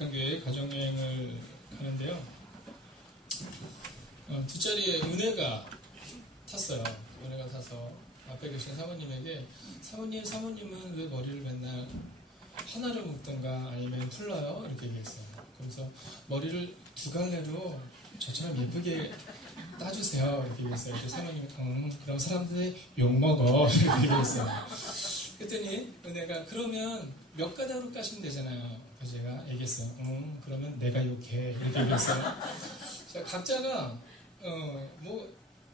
거룩한 교회 가정여행을 가는데요. 뒷자리에 은혜가 탔어요. 은혜가 타서 앞에 계신 사모님에게 사모님은 왜 머리를 맨날 하나를 묶던가 아니면 풀러요? 이렇게 얘기했어요. 그래서 머리를 두 갈래로 저처럼 예쁘게 따주세요. 이렇게 얘기했어요. 그래서 사모님이 그럼 사람들이 욕먹어. 이렇게 얘기했어요. 그랬더니 은혜가 그러면 몇 가닥으로 까시면 되잖아요. 그래서 제가 얘기했어요. 그러면 내가 욕해. 이렇게 얘기했어요. 자, 각자가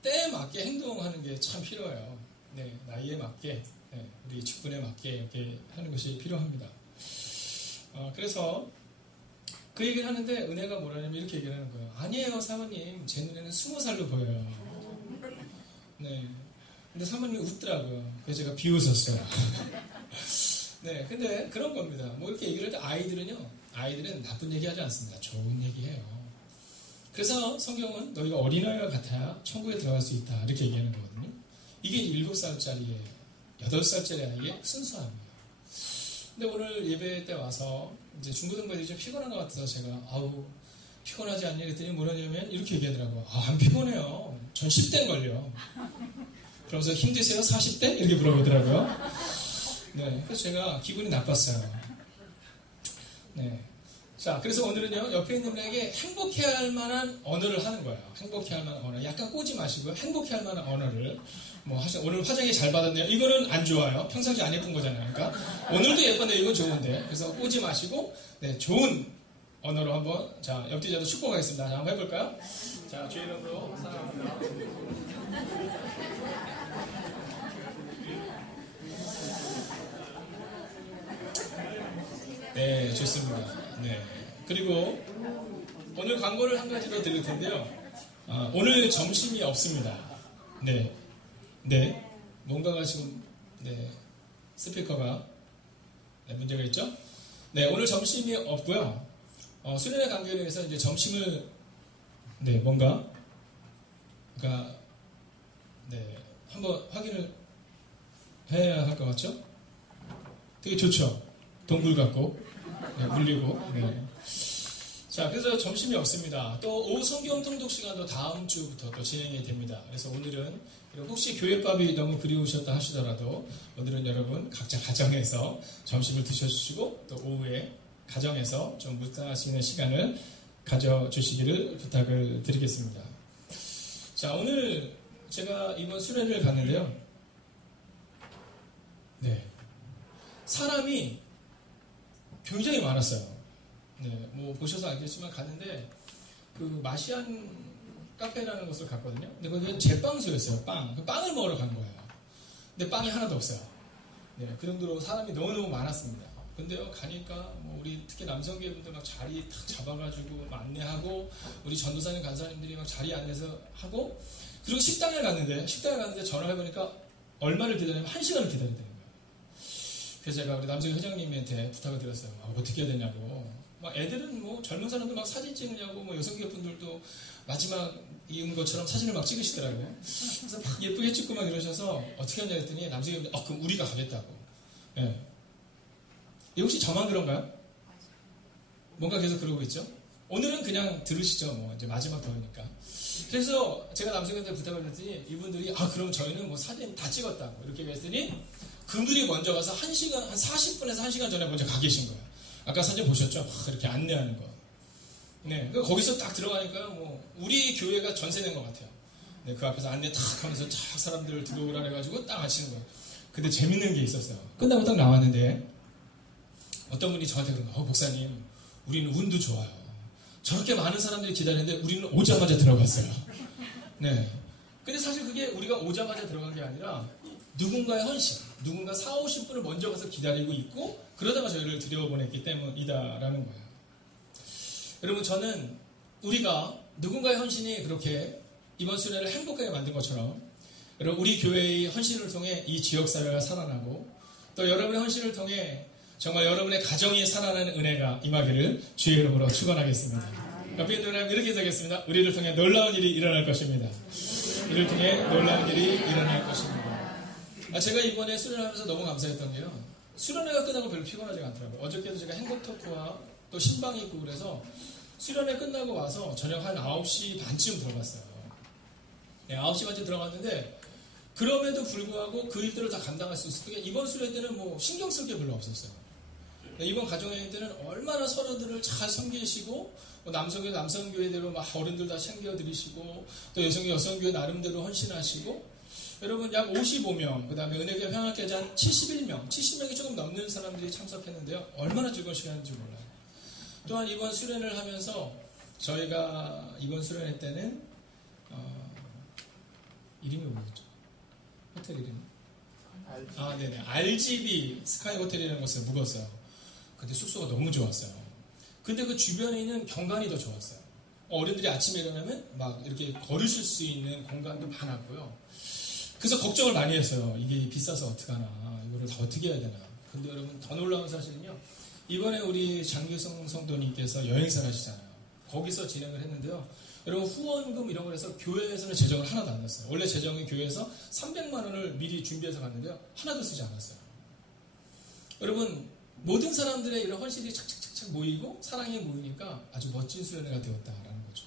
때에 맞게 행동하는 게 참 필요해요. 네, 나이에 맞게, 네, 우리 직분에 맞게 이렇게 하는 것이 필요합니다. 그래서 그 얘기를 하는데 은혜가 뭐라냐면 이렇게 얘기를 하는 거예요. 아니에요, 사모님. 제 눈에는 20살로 보여요. 네. 근데 사모님이 웃더라고요. 그래서 제가 비웃었어요. 네, 근데 그런 겁니다. 뭐 이렇게 얘기를 할 때 아이들은 나쁜 얘기 하지 않습니다. 좋은 얘기 해요. 그래서 성경은 너희가 어린아이와 같아야 천국에 들어갈 수 있다. 이렇게 얘기하는 거거든요. 이게 7살짜리의, 8살짜리 아이의 순수함이에요. 근데 오늘 예배 때 와서 이제 중고등부들이 좀 피곤한 것 같아서 제가 피곤하지 않니? 그랬더니 뭐라냐면 이렇게 얘기하더라고요. 안 피곤해요. 전 10대인걸요. 그러면서 힘드세요? 40대? 이렇게 물어보더라고요. 네, 그래서 제가 기분이 나빴어요. 네. 자, 그래서 오늘은요, 옆에 있는 분에게 행복해할 만한 언어를 하는 거예요. 행복해할 만한 언어. 약간 꼬지 마시고요. 행복해할 만한 언어를. 오늘 화장이 잘 받았네요. 이거는 안 좋아요. 평상시 안 예쁜 거잖아요. 그러니까, 오늘도 예쁜데 이건 좋은데. 그래서 꼬지 마시고, 네, 좋은 언어로 한번, 자, 옆뒤자도 축복하겠습니다. 자, 한번 해볼까요? 자, 주의 이름으로 사랑합니다. 네, 좋습니다. 네. 그리고 오늘 광고를 한 가지 더 드릴 텐데요. 오늘 점심이 없습니다. 네. 네. 뭔가가 지금, 네. 스피커가, 네, 문제가 있죠? 네, 오늘 점심이 없고요. 수련회 관계에서 이제 점심을, 네, 뭔가, 그러니까, 네, 한번 확인을 해야 할 것 같죠? 되게 좋죠? 동굴 같고, 네, 물리고, 네. 자, 그래서 점심이 없습니다. 또 오후 성경 통독 시간도 다음 주부터 또 진행이 됩니다. 그래서 오늘은 혹시 교회밥이 너무 그리우셨다 하시더라도 오늘은 여러분 각자 가정에서 점심을 드셔주시고 또 오후에 가정에서 좀 묵상할 수 있는 시간을 가져주시기를 부탁을 드리겠습니다. 자, 오늘 제가 이번 수련회를 갔는데요. 네. 사람이 굉장히 많았어요. 네, 뭐 보셔서 알겠지만 갔는데 그 마시안 카페라는 곳을 갔거든요. 근데 거기는 제빵소였어요. 빵을 먹으러 간 거예요. 근데 빵이 하나도 없어요. 네, 그 정도로 사람이 너무너무 많았습니다. 근데요, 가니까 뭐 우리 특히 남성계분들 막 자리 탁 잡아가지고 막 안내하고 우리 전도사님 간사님들이 막 자리 안내서 하고 그리고 식당에 갔는데 전화해보니까 얼마를 기다리냐면 1시간을 기다려야 되는 거예요. 그래서 제가 우리 남성 회장님한테 부탁을 드렸어요. 어떻게 해야 되냐고. 막 애들은 뭐 젊은 사람들 막 사진 찍느냐고 뭐 여성계 분들도 마지막인 것처럼 사진을 막 찍으시더라고요. 그래서 막 예쁘게 찍고 막 이러셔서 어떻게 하냐 했더니 남성계 분들 그럼 우리가 가겠다고. 예. 혹시 저만 그런가요? 뭔가 계속 그러고 있죠? 오늘은 그냥 들으시죠. 뭐 이제 마지막 더우니까. 그래서 제가 남성한테 부탁을 했더니 이분들이 그럼 저희는 뭐 사진 다 찍었다고 이렇게 했더니 그분들이 먼저 가서 한 40분에서 1시간 전에 먼저 가 계신 거예요. 아까 사진 보셨죠? 이렇게 안내하는 거. 네. 거기서 딱 들어가니까 뭐 우리 교회가 전세된 것 같아요. 네. 그 앞에서 안내 탁 하면서 쫙 사람들을 들어오라 해가지고 딱 하시는 거예요. 근데 재밌는 게 있었어요. 끝나고 딱 나왔는데 어떤 분이 저한테 그런 거예요. 목사님, 우리는 운도 좋아요. 저렇게 많은 사람들이 기다리는데 우리는 오자마자 들어갔어요. 네. 근데 사실 그게 우리가 오자마자 들어간 게 아니라 누군가의 헌신, 누군가 40-50분을 먼저 가서 기다리고 있고 그러다가 저희를 들여보냈기 때문이다라는 거예요. 여러분, 저는 우리가 누군가의 헌신이 그렇게 이번 수련회를 행복하게 만든 것처럼 여러분, 우리 교회의 헌신을 통해 이 지역사회가 살아나고 또 여러분의 헌신을 통해 정말 여러분의 가정이 살아나는 은혜가 임하기를 주의 이름으로 축원하겠습니다. 옆에 있는 사람 이렇게 하겠습니다. 우리를 통해 놀라운 일이 일어날 것입니다. 우리를 통해 놀라운 일이 일어날 것입니다. 제가 이번에 수련하면서 너무 감사했던 게요. 수련회가 끝나고 별로 피곤하지가 않더라고요. 어저께도 제가 행복 토크와 또 신방이 있고 그래서 수련회 끝나고 와서 저녁 한 9시 반쯤 들어갔어요. 네, 9시 반쯤 들어갔는데 그럼에도 불구하고 그 일들을 다 감당할 수 있었던 게 이번 수련회 때는 뭐 신경 쓸 게 별로 없었어요. 네, 이번 가정여행 때는 얼마나 서로들을 잘 섬기시고 남성교회 남성교회대로 막 어른들 다 챙겨드리시고 또 여성교회 여성교회 나름대로 헌신하시고 여러분 약 55명 그 다음에 은혜교회 평화교회 한 71명 70명이 조금 넘는 사람들이 참석했는데요. 얼마나 즐거운 시간인지 몰라요. 또한 이번 수련을 하면서 저희가 이번 수련회 때는 이름이 뭐였죠? 호텔 이름? 네네. RGB 스카이 호텔이라는 곳에 묵었어요. 근데 숙소가 너무 좋았어요. 근데 그 주변에 있는 경관이 더 좋았어요. 어른들이 아침에 일어나면 막 이렇게 걸으실 수 있는 공간도 많았고요. 그래서 걱정을 많이 했어요. 이게 비싸서 어떡하나. 이거를 다 어떻게 해야 되나. 근데 여러분 더 놀라운 사실은요. 이번에 우리 장규성 성도님께서 여행사를 하시잖아요. 거기서 진행을 했는데요. 여러분 후원금 이런 걸 해서 교회에서는 재정을 하나도 안 냈어요. 원래 재정이 교회에서 300만 원을 미리 준비해서 갔는데요. 하나도 쓰지 않았어요. 여러분 모든 사람들의 이런 헌신이 착착착착 모이고 사랑이 모이니까 아주 멋진 수련회가 되었다라는 거죠.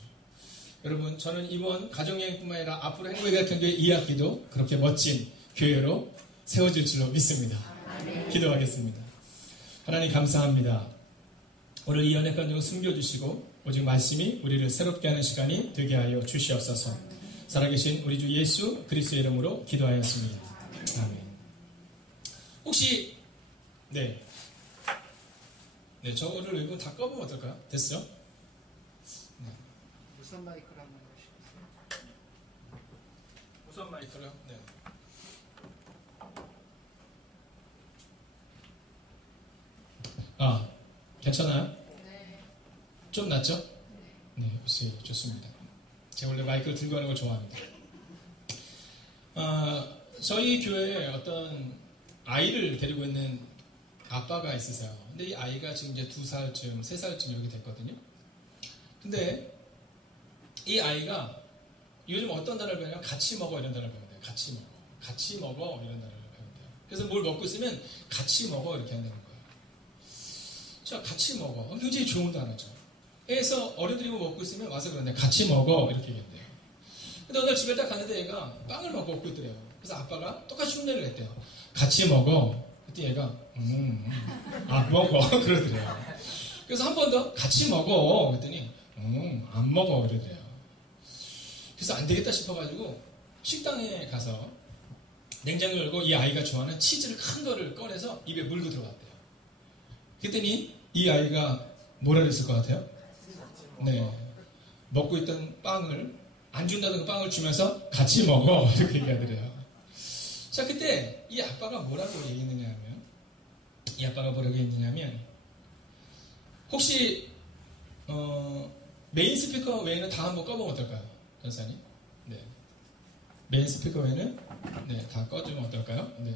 여러분 저는 이번 가정여행뿐만 아니라 앞으로 행복의 같은 교회 2학기도 그렇게 멋진 교회로 세워질 줄로 믿습니다. 기도하겠습니다. 하나님 감사합니다. 오늘 이 연약한 종 숨겨주시고 오직 말씀이 우리를 새롭게 하는 시간이 되게 하여 주시옵소서. 살아계신 우리 주 예수 그리스도의 이름으로 기도하였습니다. 아멘. 혹시 네 저거를 이거 다 꺼보면 어떨까요? 됐어요? 네. 무선 마이크로 한번 해주시겠어요? 무선 마이크로요? 네. 괜찮아요? 네. 좀 낫죠? 네, 역시 좋습니다. 제가 원래 마이크를 들고 하는 걸 좋아합니다. 저희 교회에 어떤 아이를 데리고 있는 아빠가 있으세요. 근데 이 아이가 지금 이제 2살쯤, 3살쯤 여기 됐거든요. 근데 이 아이가 요즘 어떤 단어를 배우냐면 같이 먹어 이런 단어를 배운대요. 같이 먹어. 같이 먹어 이런 단어를 배운대요. 그래서 뭘 먹고 있으면 같이 먹어 이렇게 한다는 거예요. 자, 같이 먹어. 굉장히 좋은 단어죠. 그래서 어른들이 뭐 먹고 있으면 와서 그러는데 같이 먹어 이렇게 얘기한대요. 근데 오늘 집에 딱 갔는데 얘가 빵을 막 먹고 있더래요. 그래서 아빠가 똑같이 흉내를 냈대요. 같이 먹어. 그때 얘가 안 먹어 그러더래요. 그래서 한 번 더 같이 먹어 그랬더니 안 먹어 그러더래요. 그래서 안 되겠다 싶어가지고 식당에 가서 냉장고를 열고 이 아이가 좋아하는 치즈를 큰 거를 꺼내서 입에 물고 들어갔대요. 그랬더니 이 아이가 뭐라 그랬을 것 같아요? 네, 먹고 있던 빵을 안 준다는 그 빵을 주면서 같이 먹어 이렇게 얘기하더래요. 자, 그때 이 아빠가 뭐라고 얘기했느냐면 혹시 메인 스피커 외에는 다 한번 꺼보면 어떨까요? 전사님? 네. 메인 스피커 외에는 다 꺼주면 어떨까요? 네.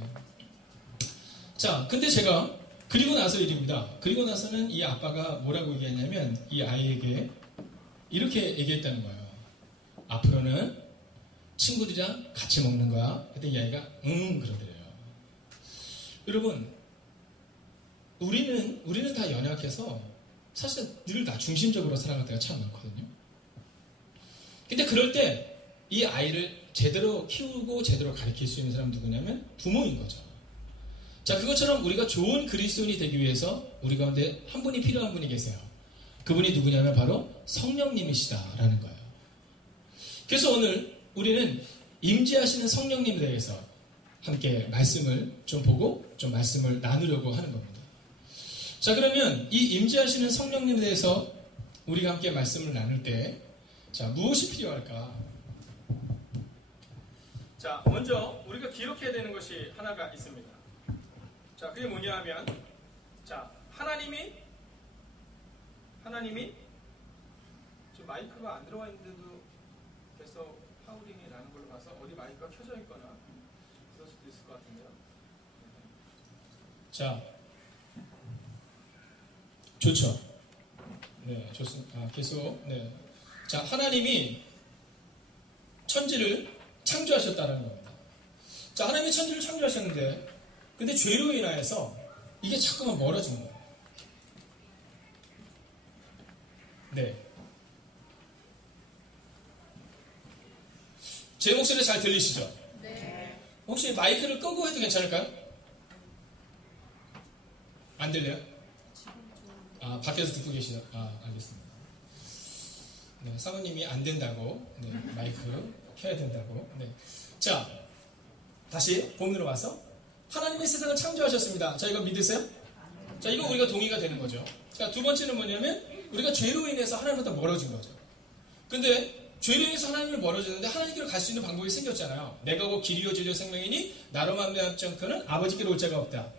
자, 근데 제가 그리고 나서 일입니다. 그리고 나서는 이 아빠가 뭐라고 얘기했냐면 이 아이에게 이렇게 얘기했다는 거예요. 앞으로는 친구들이랑 같이 먹는 거야. 그때 이 아이가 그러더래요. 여러분, 우리는 다 연약해서 사실 늘 나 중심적으로 살아갈 때가 참 많거든요. 근데 그럴 때 이 아이를 제대로 키우고 제대로 가르칠 수 있는 사람 누구냐면 부모인 거죠. 자, 그것처럼 우리가 좋은 그리스도인이 되기 위해서 우리 가운데 한 분이 필요한 분이 계세요. 그분이 누구냐면 바로 성령님이시다라는 거예요. 그래서 오늘 우리는 임재하시는 성령님에 대해서 함께 말씀을 좀 보고 좀 말씀을 나누려고 하는 겁니다. 자, 그러면 이 임재하시는 성령님에 대해서 우리가 함께 말씀을 나눌 때 자, 무엇이 필요할까? 자, 먼저 우리가 기록해야 되는 것이 하나가 있습니다. 자, 그게 뭐냐 하면 자, 하나님이 지금 마이크가 안 들어와 있는데도 계속 파우링이 나는 걸로 봐서 어디 마이크가 켜져 있거나 그럴 수도 있을 것 같은데요. 자, 좋죠. 네, 좋습니다. 계속. 네. 자, 하나님이 천지를 창조하셨다는 겁니다. 자, 하나님이 천지를 창조하셨는데, 근데 죄로 인하여서 이게 자꾸만 멀어진 거예요. 네. 제 목소리 잘 들리시죠? 네. 혹시 마이크를 끄고 해도 괜찮을까요? 안 들려요? 아, 밖에서 듣고 계시죠? 아, 알겠습니다. 네, 사모님이 안 된다고, 네, 마이크 켜야 된다고. 네. 자, 다시 본문으로 와서 하나님의 세상을 창조하셨습니다. 자, 이거 믿으세요? 자, 이거 우리가 동의가 되는 거죠. 자, 두 번째는 뭐냐면 우리가 죄로 인해서 하나님보다 멀어진 거죠. 근데 죄로 인해서 하나님을 멀어졌는데 하나님께로 갈 수 있는 방법이 생겼잖아요. 내가 곧 길이요 진리요 생명이니 나로 말미암지 않고는 아버지께로 올 자가 없다.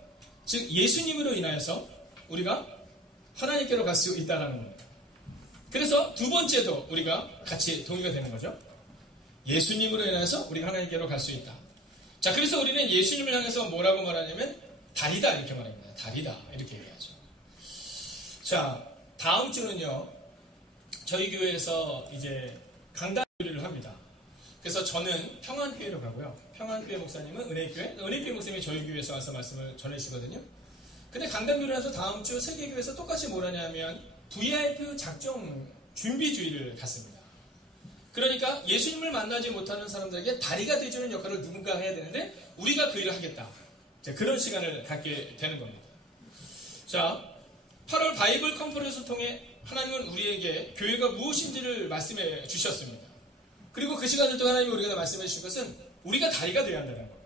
즉 예수님으로 인하여서 우리가 하나님께로 갈 수 있다는 겁니다. 그래서 두 번째도 우리가 같이 동의가 되는 거죠. 예수님으로 인해서 우리가 하나님께로 갈 수 있다. 자, 그래서 우리는 예수님을 향해서 뭐라고 말하냐면 달이다 이렇게 말합니다. 달이다 이렇게 얘기하죠. 자, 다음 주는요, 저희 교회에서 이제 강단교리를 합니다. 그래서 저는 평안교회로 가고요. 평안교회 목사님은 은혜교회, 은혜교회 목사님이 저희 교회에서 와서 말씀을 전해주시거든요. 근데 강단교회에서 다음 주 세계교회에서 똑같이 뭘 하냐면 VIP 작정 준비주의를 갖습니다. 그러니까 예수님을 만나지 못하는 사람들에게 다리가 되어주는 역할을 누군가 해야 되는데 우리가 그 일을 하겠다. 그런 시간을 갖게 되는 겁니다. 자, 8월 바이블 컨퍼런스를 통해 하나님은 우리에게 교회가 무엇인지를 말씀해 주셨습니다. 그리고 그 시간을 동안 하나님이 우리가 말씀해 주신 것은 우리가 다리가 되어야 한다는 겁니다.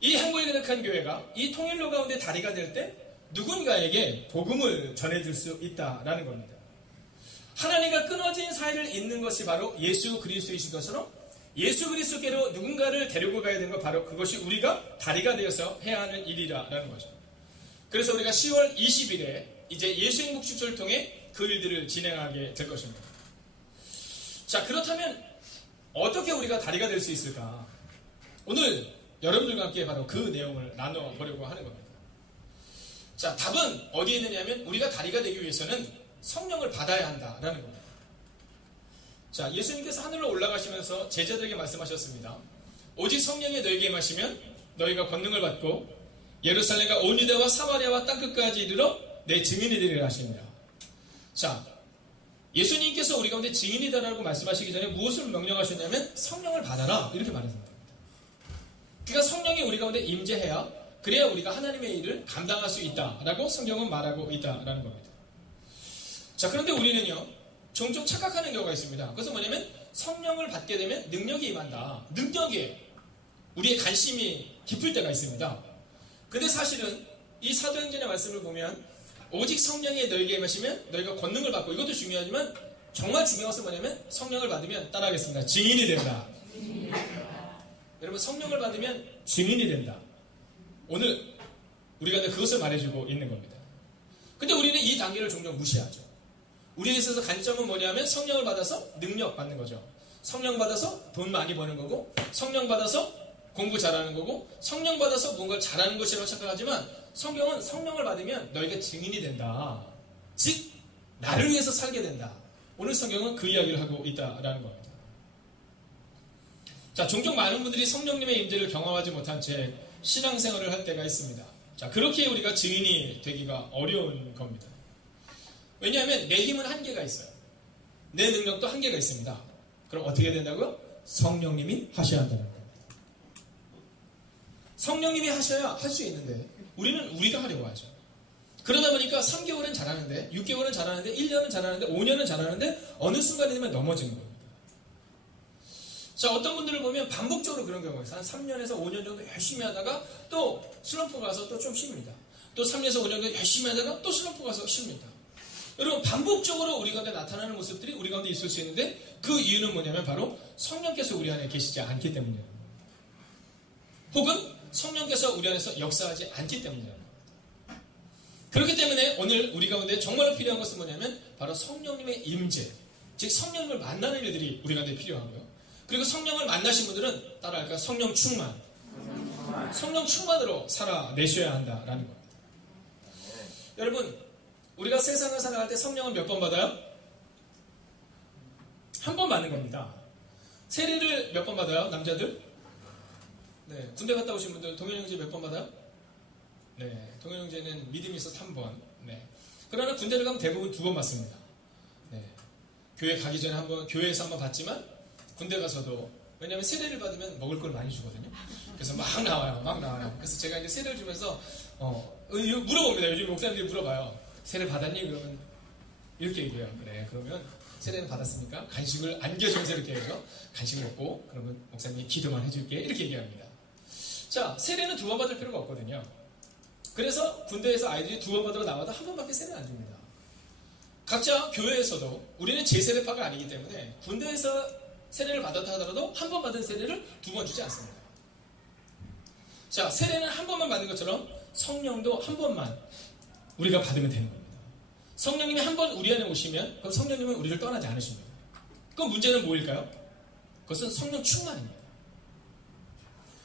이 행복에 가득한 교회가 이 통일로 가운데 다리가 될 때 누군가에게 복음을 전해줄 수 있다라는 겁니다. 하나님과 끊어진 사이를 잇는 것이 바로 예수 그리스도이신 것처럼 예수 그리스도께로 누군가를 데리고 가야 되는 것, 바로 그것이 우리가 다리가 되어서 해야 하는 일이라는 거죠. 그래서 우리가 10월 20일에 이제 예수 행복 축제를 통해 그 일들을 진행하게 될 것입니다. 자, 그렇다면 어떻게 우리가 다리가 될 수 있을까? 오늘 여러분들과 함께 바로 그 내용을 나눠보려고 하는 겁니다. 자, 답은 어디에 있느냐면 우리가 다리가 되기 위해서는 성령을 받아야 한다라는 겁니다. 자, 예수님께서 하늘로 올라가시면서 제자들에게 말씀하셨습니다. 오직 성령이 너에게 임하시면 너희가 권능을 받고 예루살렘과 온 유대와 사마리아와 땅끝까지 이르러 내 증인이 되리라 하십니다. 자, 예수님께서 우리 가운데 증인이다라고 말씀하시기 전에 무엇을 명령하셨냐면 성령을 받아라 이렇게 말했습니다. 그러니까 성령이 우리 가운데 임재해야, 그래야 우리가 하나님의 일을 감당할 수 있다라고 성경은 말하고 있다라는 겁니다. 자, 그런데 우리는요 종종 착각하는 경우가 있습니다. 그것은 뭐냐면 성령을 받게 되면 능력이 임한다. 능력에 우리의 관심이 깊을 때가 있습니다. 근데 사실은 이 사도행전의 말씀을 보면 오직 성령이 너에게 임하시면 너희가 권능을 받고, 이것도 중요하지만 정말 중요한 것은 뭐냐면 성령을 받으면, 따라하겠습니다, 증인이 된다. 여러분, 성령을 받으면 증인이 된다. 오늘 우리가 그것을 말해주고 있는 겁니다. 근데 우리는 이 단계를 종종 무시하죠. 우리에 있어서 관점은 뭐냐면 성령을 받아서 능력 받는 거죠. 성령 받아서 돈 많이 버는 거고, 성령 받아서 공부 잘하는 거고, 성령 받아서 뭔가 잘하는 것이라고 생각하지만 성경은 성령을 받으면 너희가 증인이 된다. 즉 나를 위해서 살게 된다. 오늘 성경은 그 이야기를 하고 있다라는 겁니다. 자, 종종 많은 분들이 성령님의 임재를 경험하지 못한 채 신앙생활을 할 때가 있습니다. 자, 그렇게 우리가 증인이 되기가 어려운 겁니다. 왜냐하면 내 힘은 한계가 있어요. 내 능력도 한계가 있습니다. 그럼 어떻게 된다고요? 성령님이 하셔야 한다는 겁니다. 성령님이 하셔야 할 수 있는데 우리는 우리가 하려고 하죠. 그러다 보니까 3개월은 잘하는데, 6개월은 잘하는데, 1년은 잘하는데, 5년은 잘하는데 어느 순간이 되면 넘어지는 겁니다. 자, 어떤 분들을 보면 반복적으로 그런 경우가 있어요. 한 3년에서 5년 정도 열심히 하다가 또 슬럼프 가서 또 좀 쉽니다. 또 3년에서 5년 정도 열심히 하다가 또 슬럼프 가서 쉽니다. 여러분, 반복적으로 우리 가운데 나타나는 모습들이 우리 가운데 있을 수 있는데 그 이유는 뭐냐면 바로 성령께서 우리 안에 계시지 않기 때문이에요. 혹은 성령께서 우리 안에서 역사하지 않기 때문이라는 겁니다. 그렇기 때문에 오늘 우리 가운데 정말로 필요한 것은 뭐냐면 바로 성령님의 임재, 즉 성령님을 만나는 일들이 우리 가운데 필요하고요. 그리고 성령을 만나신 분들은 따라할까? 성령 충만. 성령 충만으로 살아내셔야 한다라는 겁니다. 여러분, 우리가 세상을 살아갈 때 성령을 몇 번 받아요? 한 번 받는 겁니다. 세례를 몇 번 받아요? 남자들? 네, 군대 갔다 오신 분들 동현 형제 몇 번 받아요? 네, 동현 형제는 믿음이 있어서 3번. 네. 그러나 군대를 가면 대부분 2번 받습니다. 교회 가기 전에 교회에서 한번 봤지만 군대 가서도 왜냐하면 세례를 받으면 먹을 걸 많이 주거든요. 그래서 막 나와요. 그래서 제가 이제 세례를 주면서 물어봅니다. 요즘 목사님들이 물어봐요. 세례 받았니? 그러면 이렇게 얘기해요. 그래. 그러면 세례는 받았으니까 간식을 안겨주면서 이렇게 해서 간식을 먹고 그러면 목사님이 기도만 해줄게 이렇게 얘기합니다. 자, 세례는 2번 받을 필요가 없거든요. 그래서 군대에서 아이들이 2번 받으러 나와도 1번밖에 세례는 안 줍니다. 각자 교회에서도 우리는 제세례파가 아니기 때문에 군대에서 세례를 받았다 하더라도 1번 받은 세례를 2번 주지 않습니다. 자, 세례는 1번만 받는 것처럼 성령도 1번만 우리가 받으면 되는 겁니다. 성령님이 1번 우리 안에 오시면 그럼 성령님은 우리를 떠나지 않으십니다. 그럼 문제는 뭐일까요? 그것은 성령 충만입니다.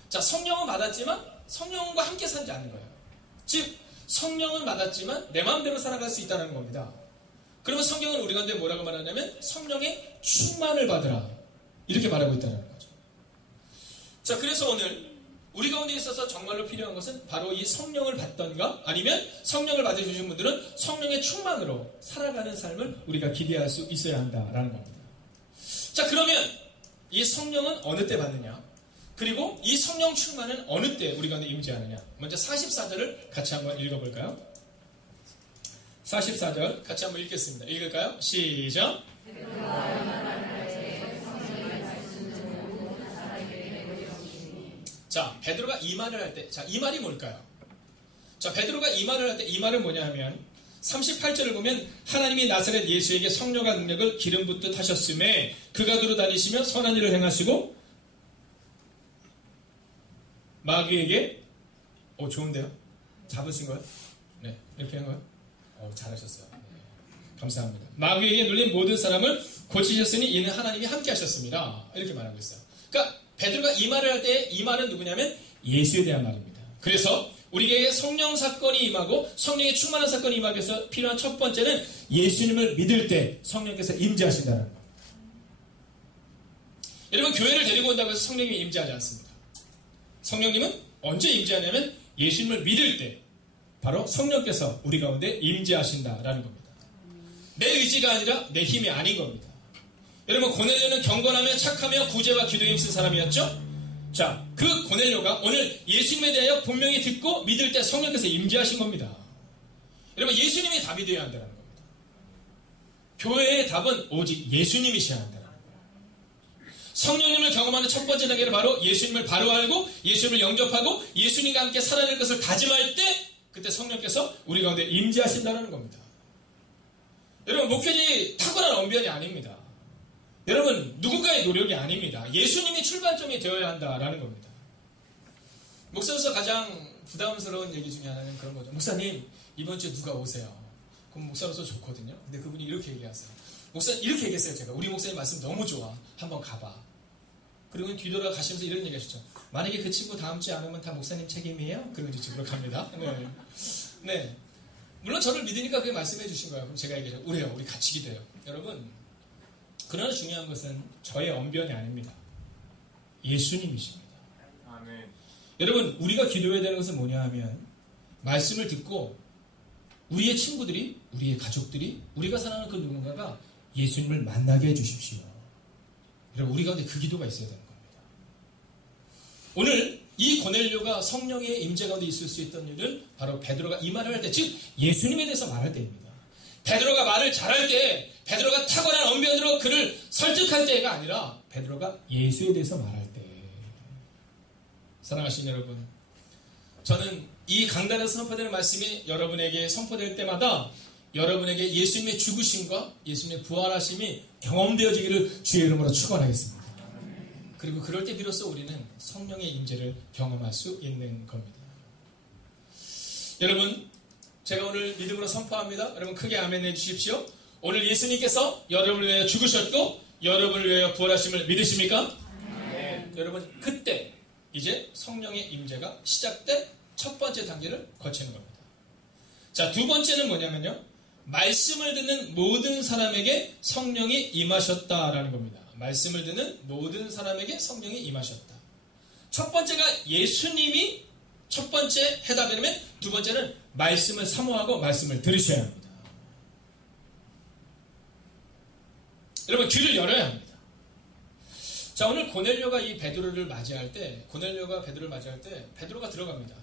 자, 성령은 받았지만 성령과 함께 살지 않는 거예요. 즉 성령은 받았지만 내 마음대로 살아갈 수 있다는 겁니다. 그러면 성경은 우리 가운데 뭐라고 말하냐면 성령의 충만을 받으라 이렇게 말하고 있다는 거죠. 자, 그래서 오늘 우리 가운데 있어서 정말로 필요한 것은 바로 이 성령을 받던가 아니면 성령을 받아주신 분들은 성령의 충만으로 살아가는 삶을 우리가 기대할 수 있어야 한다라는 겁니다. 자, 그러면 이 성령은 어느 때 받느냐? 그리고 이 성령 충만은 어느 때 우리 가운데 임재하느냐? 먼저 44절을 같이 한번 읽어볼까요? 44절 같이 한번 읽겠습니다. 읽을까요? 시작! 자, 베드로가 이 말을 할 때, 자, 이 말이 뭘까요? 자, 베드로가 이 말을 할 때, 이 말은 뭐냐 하면, 38절을 보면, 하나님이 나사렛 예수에게 성령과 능력을 기름 붓듯 하셨음에, 그가 두루 다니시며 선한 일을 행하시고, 마귀에게, 좋은데요? 잡으신 거예요? 네, 이렇게 한 거예요? 잘하셨어요. 네, 감사합니다. 마귀에게 눌린 모든 사람을 고치셨으니 이는 하나님이 함께 하셨습니다. 이렇게 말하고 있어요. 그러니까, 베드로가 이 말을 할 때 이 말은 누구냐면 예수에 대한 말입니다. 그래서 우리에게 성령 사건이 임하고 성령의 충만한 사건이 임하기 위해서 필요한 첫 번째는 예수님을 믿을 때 성령께서 임재하신다는 겁니다. 여러분, 교회를 데리고 온다고 해서 성령님이 임재하지 않습니다. 성령님은 언제 임재하냐면 예수님을 믿을 때 바로 성령께서 우리 가운데 임재하신다라는 겁니다. 내 의지가 아니라 내 힘이 아닌 겁니다. 여러분, 고넬료는 경건하며 착하며 구제와 기도에 힘쓴 사람이었죠? 자, 그 고넬료가 오늘 예수님에 대하여 분명히 듣고 믿을 때 성령께서 임재하신 겁니다. 여러분, 예수님이 답이 되어야 한다는 겁니다. 교회의 답은 오직 예수님이셔야 한다는 겁니다. 성령님을 경험하는 첫 번째 단계는 바로 예수님을 바로 알고 예수님을 영접하고 예수님과 함께 살아낼 것을 다짐할 때 그때 성령께서 우리 가운데 임재하신다는 겁니다. 여러분, 목회자의 탁월한 언변이 아닙니다. 여러분, 누군가의 노력이 아닙니다. 예수님이 출발점이 되어야 한다라는 겁니다. 목사로서 가장 부담스러운 얘기 중에 하나는 그런 거죠. 목사님, 이번 주에 누가 오세요? 그럼 목사로서 좋거든요. 근데 그분이 이렇게 얘기하세요. 목사님, 이렇게 얘기했어요. 제가. 우리 목사님 말씀 너무 좋아. 한번 가봐. 그리고 뒤돌아 가시면서 이런 얘기 하셨죠. 만약에 그 친구 다음 주에 안 오면 다 목사님 책임이에요? 그리고 이제 집으로 갑니다. 네. 네. 물론 저를 믿으니까 그게 말씀해 주신 거예요. 그럼 제가 얘기하죠. 우리 같이 기도해요. 여러분, 그러나 중요한 것은 저의 언변이 아닙니다. 예수님이십니다. 아멘. 여러분, 우리가 기도해야 되는 것은 뭐냐 하면 말씀을 듣고 우리의 친구들이, 우리의 가족들이, 우리가 사랑하는 그 누군가가 예수님을 만나게 해주십시오. 여러분, 우리 가운데 그 기도가 있어야 되는 겁니다. 오늘 이 고넬료가 성령의 임재 가운데 있을 수 있던 일은 바로 베드로가 이 말을 할 때, 즉 예수님에 대해서 말할 때입니다. 베드로가 말을 잘할 때, 베드로가 탁월한 언변으로 그를 설득할 때가 아니라 베드로가 예수에 대해서 말할 때. 사랑하시는 여러분, 저는 이 강단에서 선포되는 말씀이 여러분에게 선포될 때마다 여러분에게 예수님의 죽으심과 예수님의 부활하심이 경험되어지기를 주의 이름으로 축원하겠습니다. 그리고 그럴 때 비로소 우리는 성령의 임재를 경험할 수 있는 겁니다. 여러분, 제가 오늘 믿음으로 선포합니다. 여러분, 크게 아멘 해주십시오. 오늘 예수님께서 여러분을 위하여 죽으셨고 여러분을 위하여 부활하심을 믿으십니까? 네. 여러분, 그때 이제 성령의 임재가 시작된 첫 번째 단계를 거치는 겁니다. 자, 두 번째는 뭐냐면요, 말씀을 듣는 모든 사람에게 성령이 임하셨다라는 겁니다. 말씀을 듣는 모든 사람에게 성령이 임하셨다. 첫 번째가 예수님이 첫 번째 해답이라면 두 번째는 말씀을 사모하고 말씀을 들으셔야 합니다. 여러분 귀를 열어야 합니다. 자, 오늘 고넬료가 이 베드로를 맞이할 때, 베드로가 들어갑니다.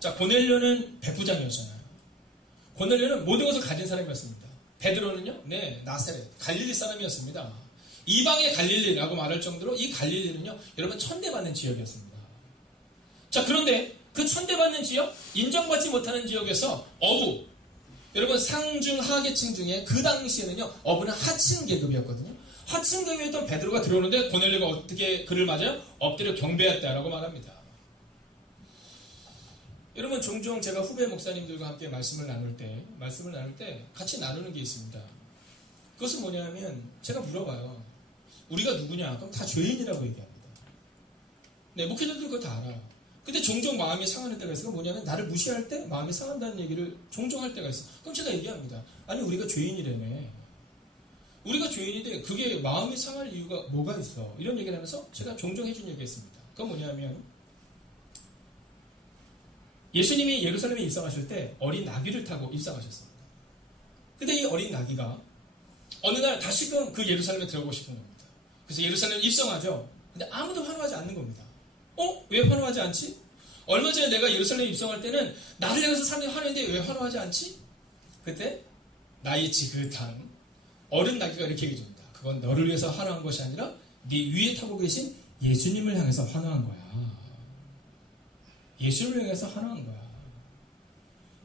자, 고넬료는 백부장이었잖아요. 고넬료는 모든 것을 가진 사람이었습니다. 베드로는요, 네, 나사렛, 갈릴리 사람이었습니다. 이방의 갈릴리라고 말할 정도로 이 갈릴리는요, 여러분 천대받는 지역이었습니다. 자, 그런데 그 천대받는 지역, 인정받지 못하는 지역에서 어부, 여러분 상중 하계층 중에 그 당시에는요, 어부는 하층 계급이었거든요. 하층 계급이었던 베드로가 들어오는데 고넬료가 어떻게 그를 맞아요? 엎드려 경배했다라고 말합니다. 여러분 종종 제가 후배 목사님들과 함께 말씀을 나눌 때 같이 나누는 게 있습니다. 그것은 뭐냐면 제가 물어봐요. 우리가 누구냐? 그럼 다 죄인이라고 얘기합니다. 네, 목회자들 그거 다 알아요. 근데 종종 마음이 상하는 때가 있어요. 뭐냐면 나를 무시할 때 마음이 상한다는 얘기를 종종 할 때가 있어요. 그럼 제가 얘기합니다. 아니 우리가 죄인이라며. 우리가 죄인인데 그게 마음이 상할 이유가 뭐가 있어? 이런 얘기를 하면서 제가 종종 해준 얘기가 있습니다. 그건 뭐냐면 예수님이 예루살렘에 입성하실 때 어린 나귀를 타고 입성하셨습니다. 근데 이 어린 나귀가 어느 날 다시금 그 예루살렘에 들어가고 싶은 겁니다. 그래서 예루살렘에 입성하죠. 근데 아무도 환호하지 않는 겁니다. 왜 환호하지 않지? 얼마 전에 내가 예루살렘에 입성할 때는 나를 향해서 사람들이 환호했는데 왜 환호하지 않지? 그때 나의 지긋한 어른 나귀가 이렇게 얘기해 줍니다. 그건 너를 위해서 환호한 것이 아니라 네 위에 타고 계신 예수님을 향해서 환호한 거야. 예수님을 향해서 환호한 거야.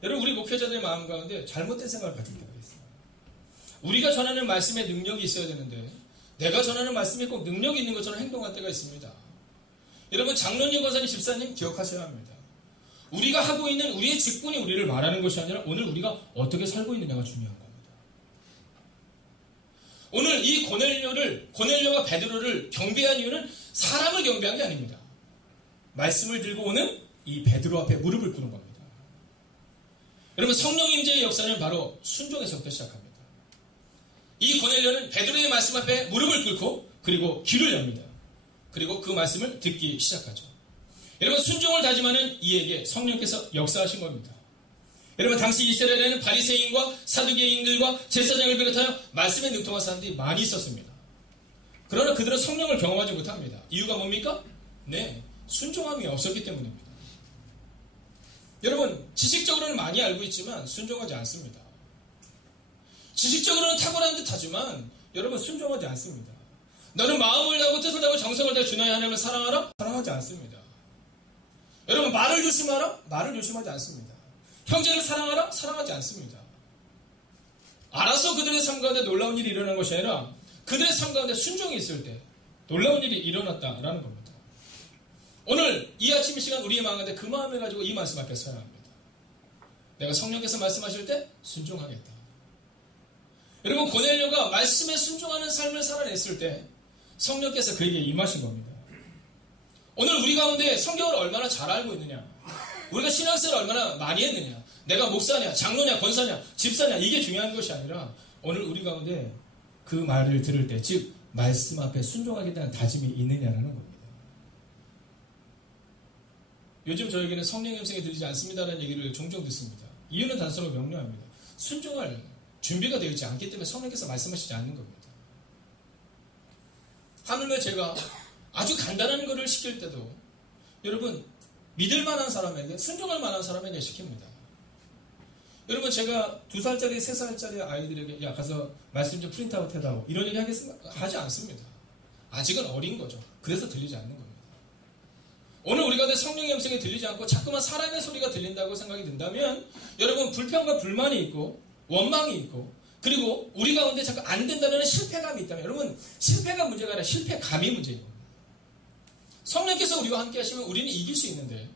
여러분 우리 목회자들의 마음 가운데 잘못된 생각을 가질 때가 있어요. 우리가 전하는 말씀에 능력이 있어야 되는데 내가 전하는 말씀이 꼭 능력이 있는 것처럼 행동할 때가 있습니다. 여러분 장로님, 권사님, 집사님 기억하셔야 합니다. 우리가 하고 있는 우리의 직분이 우리를 말하는 것이 아니라 오늘 우리가 어떻게 살고 있느냐가 중요한 겁니다. 오늘 이 고넬료가 베드로를 경배한 이유는 사람을 경배한 게 아닙니다. 말씀을 들고 오는 이 베드로 앞에 무릎을 꿇는 겁니다. 여러분 성령 임재의 역사는 바로 순종에서부터 시작합니다. 이 고넬료는 베드로의 말씀 앞에 무릎을 꿇고 그리고 귀를 엽니다. 그리고 그 말씀을 듣기 시작하죠. 여러분 순종을 다짐하는 이에게 성령께서 역사하신 겁니다. 여러분 당시 이스라엘에는 바리새인과 사두개인들과 제사장을 비롯하여 말씀에 능통한 사람들이 많이 있었습니다. 그러나 그들은 성령을 경험하지 못합니다. 이유가 뭡니까? 네, 순종함이 없었기 때문입니다. 여러분 지식적으로는 많이 알고 있지만 순종하지 않습니다. 지식적으로는 탁월한 듯 하지만 여러분 순종하지 않습니다. 너는 마음을 다하고 뜻을 다하고 정성을 다해 주 너의 하나님을 사랑하라? 사랑하지 않습니다. 여러분 말을 조심하라? 말을 조심하지 않습니다. 형제를 사랑하라? 사랑하지 않습니다. 알아서 그들의 삶 가운데 놀라운 일이 일어난 것이 아니라 그들의 삶 가운데 순종이 있을 때 놀라운 일이 일어났다라는 겁니다. 오늘 이 아침 이 시간 우리의 마음 가운데 그 마음을 가지고 이 말씀 앞에 서야 합니다. 내가 성령께서 말씀하실 때 순종하겠다. 여러분 고넬료가 말씀에 순종하는 삶을 살아냈을 때 성령께서 그에게 임하신 겁니다. 오늘 우리 가운데 성경을 얼마나 잘 알고 있느냐, 우리가 신앙생활을 얼마나 많이 했느냐, 내가 목사냐, 장로냐, 권사냐, 집사냐 이게 중요한 것이 아니라 오늘 우리 가운데 그 말을 들을 때, 즉 말씀 앞에 순종하겠다는 다짐이 있느냐라는 겁니다. 요즘 저에게는 성령 음성이 들리지 않습니다라는 얘기를 종종 듣습니다. 이유는 단순하고 명료합니다. 순종할 준비가 되어 있지 않기 때문에 성령께서 말씀하시지 않는 겁니다. 하물며 제가 아주 간단한 것을 시킬 때도 여러분 믿을 만한 사람에게, 순종할 만한 사람에게 시킵니다. 여러분 제가 2살짜리, 3살짜리 아이들에게 야 가서 말씀 좀 프린트아웃 해다오 이런 얘기 하지 않습니다. 아직은 어린 거죠. 그래서 들리지 않는 겁니다. 오늘 우리가 성령의 음성이 들리지 않고 자꾸만 사람의 소리가 들린다고 생각이 든다면 여러분 불평과 불만이 있고 원망이 있고 그리고 우리 가운데 자꾸 안 된다는 실패감이 있다면 여러분 실패가 문제가 아니라 실패감이 문제인 겁니다. 성령께서 우리와 함께 하시면 우리는 이길 수 있는데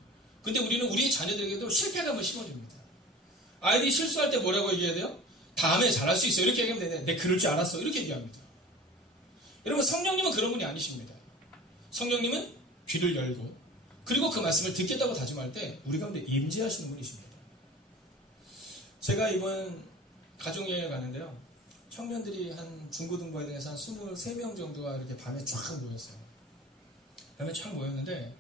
근데 우리는 우리 자녀들에게도 실패감을 심어줍니다. 아이들이 실수할 때 뭐라고 얘기해야 돼요? 다음에 잘할 수 있어 이렇게 얘기하면 되네. 내 그럴 줄 알았어 이렇게 얘기합니다. 여러분 성령님은 그런 분이 아니십니다. 성령님은 귀를 열고 그리고 그 말씀을 듣겠다고 다짐할 때 우리 가운데 임재하시는 분이십니다. 제가 이번 가족여행을 가는데요. 청년들이 한 중고등부에서 한 23명 정도가 이렇게 밤에 쫙 모였어요. 밤에 쫙 모였는데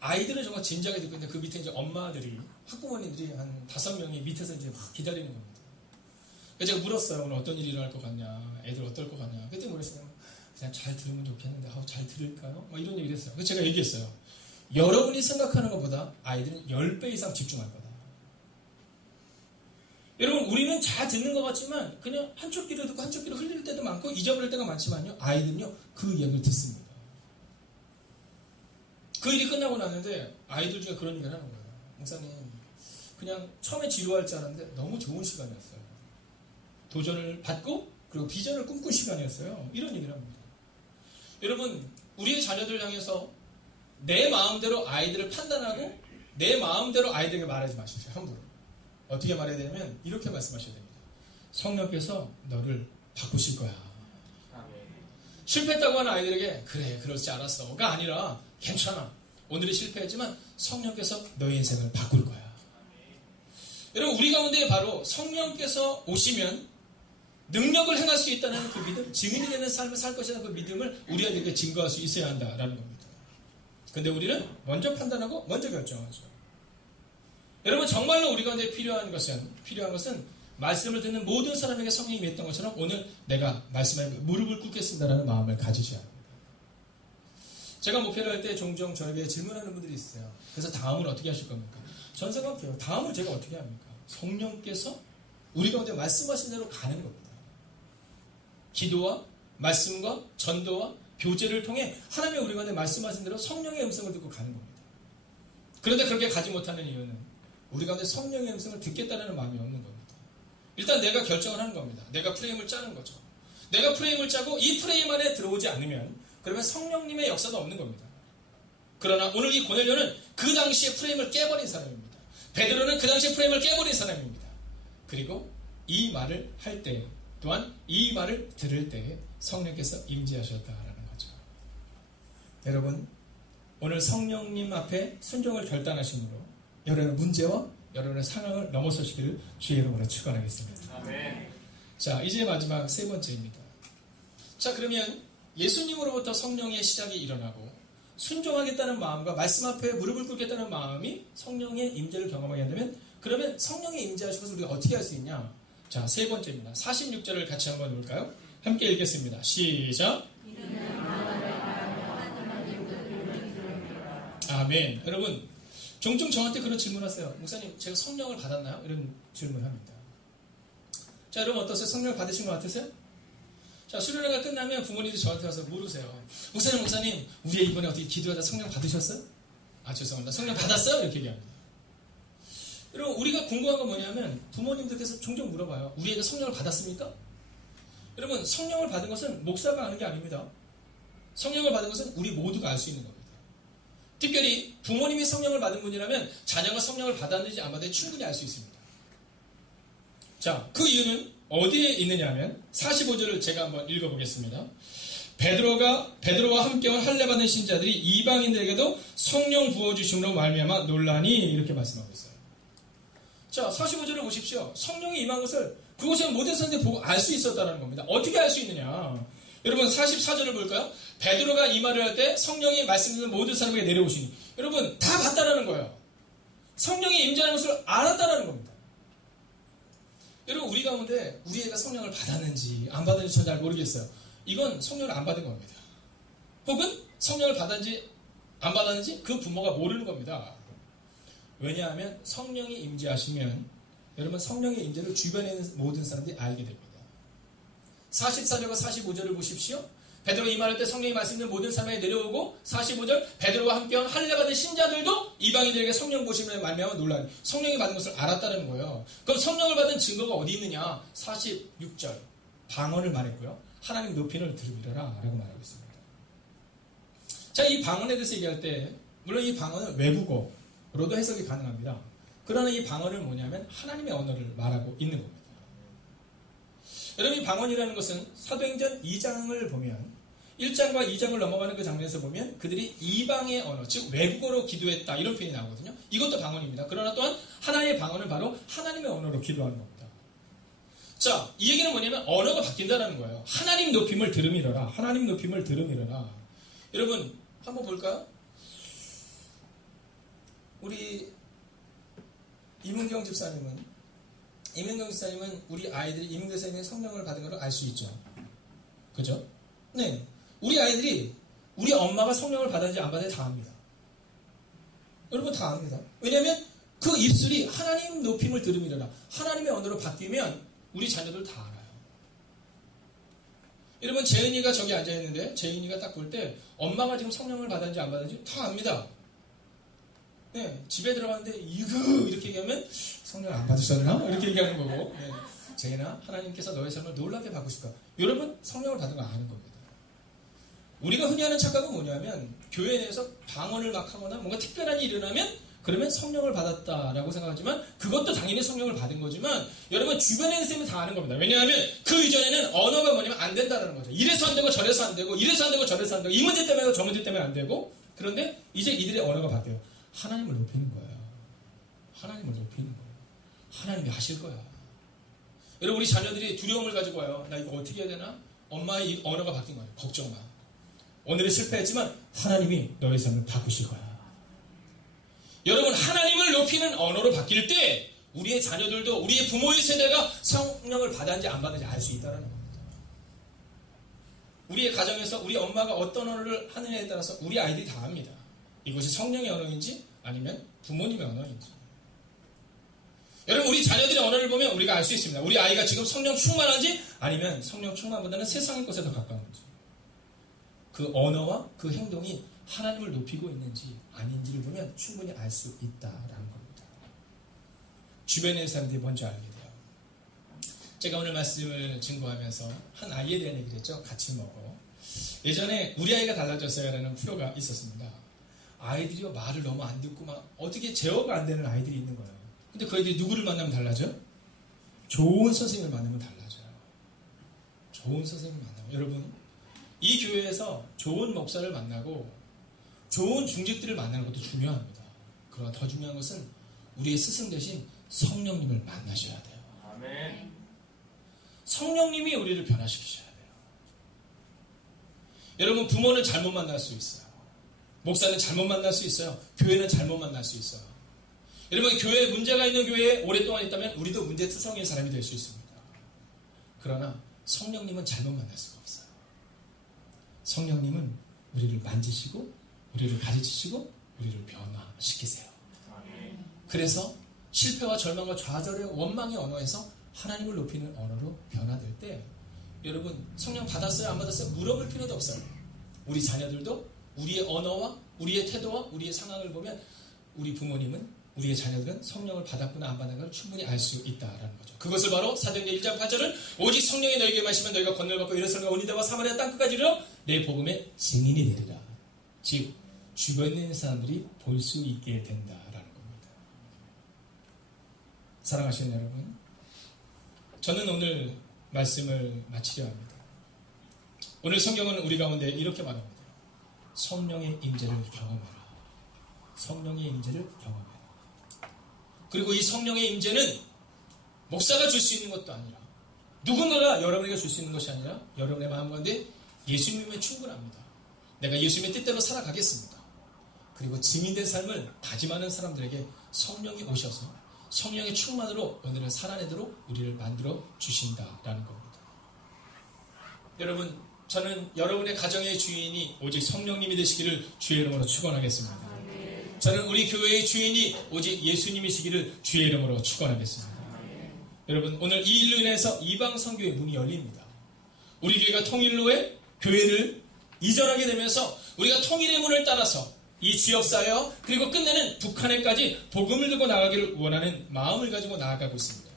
아이들은 정말 진지하게 듣고 있는데 그 밑에 이제 엄마들이 학부모님들이 한 5명이 밑에서 이제 막 기다리는 겁니다. 그래서 제가 물었어요. 오늘 어떤 일이 일어날 것 같냐, 애들 어떨 것 같냐. 그때 그러시냐면 그냥 잘 들으면 좋겠는데 잘 들을까요? 막 이런 얘기를 했어요. 그래서 제가 얘기했어요. 여러분이 생각하는 것보다 아이들은 10배 이상 집중할 거다. 여러분 우리는 잘 듣는 것 같지만 그냥 한쪽 귀로 듣고 한쪽 귀로 흘릴 때도 많고 잊어버릴 때가 많지만요. 아이들은요. 그 이야기를 듣습니다. 그 일이 끝나고 났는데 아이들 중에 그런 얘기를 하는 거예요. 목사님 그냥 처음에 지루할 줄 알았는데 너무 좋은 시간이었어요. 도전을 받고 그리고 비전을 꿈꾼 시간이었어요. 이런 얘기를 합니다. 여러분 우리의 자녀들 향해서 내 마음대로 아이들을 판단하고 내 마음대로 아이들에게 말하지 마십시오. 함부로. 어떻게 말해야 되냐면 이렇게 말씀하셔야 됩니다. 성령께서 너를 바꾸실 거야. 실패했다고 하는 아이들에게 그래 그럴지 알았어가 아니라 괜찮아. 오늘이 실패했지만 성령께서 너의 인생을 바꿀 거야. 여러분 우리 가운데 바로 성령께서 오시면 능력을 행할 수 있다는 그 믿음, 증인이 되는 삶을 살 것이라는 그 믿음을 우리에게 증거할 수 있어야 한다라는 겁니다. 근데 우리는 먼저 판단하고 먼저 결정하죠. 여러분 정말로 우리 가운데 필요한 것은 말씀을 듣는 모든 사람에게 성령이 했던 것처럼 오늘 내가 말씀에 무릎을 꿇겠습니다라는 마음을 가지셔야 합니다. 제가 목회를 할 때 종종 저에게 질문하는 분들이 있어요. 그래서 다음은 어떻게 하실 겁니까? 전 생각해요. 다음을 제가 어떻게 합니까? 성령께서 우리 가운데 말씀하신 대로 가는 겁니다. 기도와 말씀과 전도와 교제를 통해 하나님의 우리 가운데 말씀하신 대로 성령의 음성을 듣고 가는 겁니다. 그런데 그렇게 가지 못하는 이유는 우리 가운데 성령의 음성을 듣겠다는 마음이 없는 겁니다. 일단 내가 결정을 하는 겁니다. 내가 프레임을 짜는 거죠. 내가 프레임을 짜고 이 프레임 안에 들어오지 않으면 그러면 성령님의 역사도 없는 겁니다. 그러나 오늘 이 고넬료는 그 당시에 프레임을 깨버린 사람입니다. 베드로는 그 당시에 프레임을 깨버린 사람입니다. 그리고 이 말을 할 때 또한 이 말을 들을 때에 성령께서 임재하셨다라는 거죠. 여러분 오늘 성령님 앞에 순종을 결단하심으로 여러분의 문제와 여러분의 상황을 넘어서시기를 주의 이름으로 축원하겠습니다. 아멘. 자 이제 마지막 세 번째입니다. 자 그러면 예수님으로부터 성령의 시작이 일어나고 순종하겠다는 마음과 말씀 앞에 무릎을 꿇겠다는 마음이 성령의 임재를 경험하게 한다면 그러면 성령의 임재하신 것을 우리가 어떻게 할 수 있냐? 자, 세 번째입니다. 46절을 같이 한번 볼까요? 함께 읽겠습니다. 시작. 아멘. 여러분 종종 저한테 그런 질문하세요. 목사님 제가 성령을 받았나요? 이런 질문합니다. 자 여러분 어떠세요? 성령을 받으신 것 같으세요? 자, 수련회가 끝나면 부모님들이 저한테 와서 물으세요. 목사님, 우리 이번에 어떻게 기도하다 성령 받으셨어요? 아, 죄송합니다. 성령 받았어요? 이렇게 얘기합니다. 여러분, 우리가 궁금한 건 뭐냐면 부모님들께서 종종 물어봐요. 우리 애가 성령을 받았습니까? 여러분, 성령을 받은 것은 목사가 아는 게 아닙니다. 성령을 받은 것은 우리 모두가 알 수 있는 겁니다. 특별히 부모님이 성령을 받은 분이라면 자녀가 성령을 받았는지 안 받았는지 충분히 알 수 있습니다. 자, 그 이유는 어디에 있느냐 하면 45절을 제가 한번 읽어보겠습니다. 베드로와 함께한 할례받은 신자들이 이방인들에게도 성령 부어주심으로 말미암아 놀라니 이렇게 말씀하고 있어요. 자 45절을 보십시오. 성령이 임한 것을 그곳에 모든 사람들이 보고 알 수 있었다는 겁니다. 어떻게 알 수 있느냐. 여러분 44절을 볼까요? 베드로가 이 말을 할 때 성령이 말씀 듣는 모든 사람에게 내려오시니 여러분 다 봤다라는 거예요. 성령이 임재하는 것을 알았다라는 겁니다. 여러분 우리 가운데 우리 애가 성령을 받았는지 안 받았는지 전 잘 모르겠어요. 이건 성령을 안 받은 겁니다. 혹은 성령을 받았는지 안 받았는지 그 부모가 모르는 겁니다. 왜냐하면 성령이 임재하시면 여러분 성령의 임재를 주변에 있는 모든 사람들이 알게 됩니다. 44절과 45절을 보십시오. 베드로 이 말할 때 성령이 말씀드린 모든 사람에게 내려오고 45절 베드로와 함께한 할례받은 신자들도 이방인들에게 성령 보시면 말미암아 놀라니 성령이 받은 것을 알았다는 거예요. 그럼 성령을 받은 증거가 어디 있느냐? 46절 방언을 말했고요. 하나님 높이를 들으리라 라고 말하고 있습니다. 자, 이 방언에 대해서 얘기할 때 물론 이 방언은 외국어로도 해석이 가능합니다. 그러나 이 방언은 뭐냐면 하나님의 언어를 말하고 있는 겁니다. 여러분 이 방언이라는 것은 사도행전 2장을 보면 1장과 2장을 넘어가는 그 장면에서 보면 그들이 이방의 언어, 즉 외국어로 기도했다 이런 표현이 나오거든요. 이것도 방언입니다. 그러나 또한 하나의 방언은 바로 하나님의 언어로 기도하는 겁니다. 자, 이 얘기는 뭐냐면 언어가 바뀐다는 거예요. 하나님 높임을 들음이러라. 하나님 높임을 들음이러라. 여러분 한번 볼까요? 우리 이문경 집사님은 우리 아이들이 이문경 선생님의 성령을 받은 걸 알 수 있죠. 그죠? 네. 우리 아이들이 우리 엄마가 성령을 받았는지 안 받았는지 다 압니다. 여러분 다 압니다. 왜냐하면 그 입술이 하나님 높임을 들음이라 하나님의 언어로 바뀌면 우리 자녀들 다 알아요. 여러분 재은이가 저기 앉아있는데 재은이가 딱 볼 때 엄마가 지금 성령을 받았는지 안 받았는지 다 압니다. 네, 집에 들어갔는데 이거 이렇게 얘기하면 성령 안 받으셨나? 이렇게 얘기하는 거고 네, 재은아 하나님께서 너의 삶을 놀랍게 바꾸실 거야. 여러분 성령을 받은 거 아는 겁니다. 우리가 흔히 하는 착각은 뭐냐면 교회 내에서 방언을 막 하거나 뭔가 특별한 일이 일어나면 그러면 성령을 받았다라고 생각하지만 그것도 당연히 성령을 받은 거지만 여러분 주변에 있는 사람이 다 아는 겁니다. 왜냐하면 그 이전에는 언어가 뭐냐면 안 된다는 거죠. 이래서 안 되고 저래서 안 되고 이래서 안 되고 저래서 안 되고 이 문제 때문에 저 문제 때문에 안 되고 그런데 이제 이들의 언어가 바뀌어요. 하나님을 높이는 거예요. 하나님을 높이는 거예요. 하나님이 하실 거야. 여러분 우리 자녀들이 두려움을 가지고 와요. 나 이거 어떻게 해야 되나? 엄마의 이 언어가 바뀐 거예요. 걱정 마. 오늘은 실패했지만 하나님이 너의 삶을 바꾸실 거야. 여러분 하나님을 높이는 언어로 바뀔 때 우리의 자녀들도 우리의 부모의 세대가 성령을 받았는지 안 받았는지 알 수 있다는 겁니다. 우리의 가정에서 우리 엄마가 어떤 언어를 하느냐에 따라서 우리 아이들이 다 압니다. 이것이 성령의 언어인지 아니면 부모님의 언어인지. 여러분 우리 자녀들의 언어를 보면 우리가 알 수 있습니다. 우리 아이가 지금 성령 충만한지 아니면 성령 충만보다는 세상의 것에 더 가까운지. 그 언어와 그 행동이 하나님을 높이고 있는지 아닌지를 보면 충분히 알 수 있다라는 겁니다. 주변의 사람들이 먼저 알게 돼요. 제가 오늘 말씀을 증거하면서 한 아이에 대한 얘기를 했죠. 같이 먹어. 예전에 우리 아이가 달라졌어요 라는 프로가 있었습니다. 아이들이 말을 너무 안 듣고 막 어떻게 제어가 안 되는 아이들이 있는 거예요. 근데 그 아이들이 누구를 만나면 달라져요? 좋은 선생님을 만나면 달라져요. 좋은 선생님을 만나면. 여러분 이 교회에서 좋은 목사를 만나고 좋은 중직들을 만나는 것도 중요합니다. 그러나 더 중요한 것은 우리의 스승 대신 성령님을 만나셔야 돼요. 아멘. 성령님이 우리를 변화시키셔야 돼요. 여러분 부모는 잘못 만날 수 있어요. 목사는 잘못 만날 수 있어요. 교회는 잘못 만날 수 있어요. 여러분 교회에 문제가 있는 교회에 오랫동안 있다면 우리도 문제투성이의 사람이 될 수 있습니다. 그러나 성령님은 잘못 만날 수가 없어요. 성령님은 우리를 만지시고 우리를 가르치시고 우리를 변화시키세요. 그래서 실패와 절망과 좌절의 원망의 언어에서 하나님을 높이는 언어로 변화될 때 여러분 성령 받았어요? 안 받았어요? 물어볼 필요도 없어요. 우리 자녀들도 우리의 언어와 우리의 태도와 우리의 상황을 보면 우리 부모님은 우리의 자녀들은 성령을 받았구나 안 받은 걸 충분히 알 수 있다라는 거죠. 그것을 바로 사도행전 1장 8절은 오직 성령이 너에게 마시면 너희가 권능을 받고 예루살렘과 온유대와 사마리아 땅끝까지 이르러 내 복음의 증인이 되리라. 즉 주변에 있는 사람들이 볼 수 있게 된다라는 겁니다. 사랑하시는 여러분, 저는 오늘 말씀을 마치려 합니다. 오늘 성경은 우리 가운데 이렇게 말합니다. 성령의 임재를 경험해라. 성령의 임재를 경험해라. 그리고 이 성령의 임재는 목사가 줄 수 있는 것도 아니라 누군가가 여러분에게 줄 수 있는 것이 아니라 여러분의 마음 가운데 예수님이면 충분합니다. 내가 예수님의 뜻대로 살아가겠습니다. 그리고 증인된 삶을 다짐하는 사람들에게 성령이 오셔서 성령의 충만으로 오늘을 살아내도록 우리를 만들어 주신다라는 겁니다. 여러분, 저는 여러분의 가정의 주인이 오직 성령님이 되시기를 주의 이름으로 축원하겠습니다. 저는 우리 교회의 주인이 오직 예수님이시기를 주의 이름으로 축원하겠습니다. 여러분 오늘 이 일로 인해서 이방 선교의 문이 열립니다. 우리 교회가 통일로의 교회를 이전하게 되면서 우리가 통일의 문을 따라서 이 지역사회와 그리고 끝내는 북한에까지 복음을 들고 나가기를 원하는 마음을 가지고 나아가고 있습니다.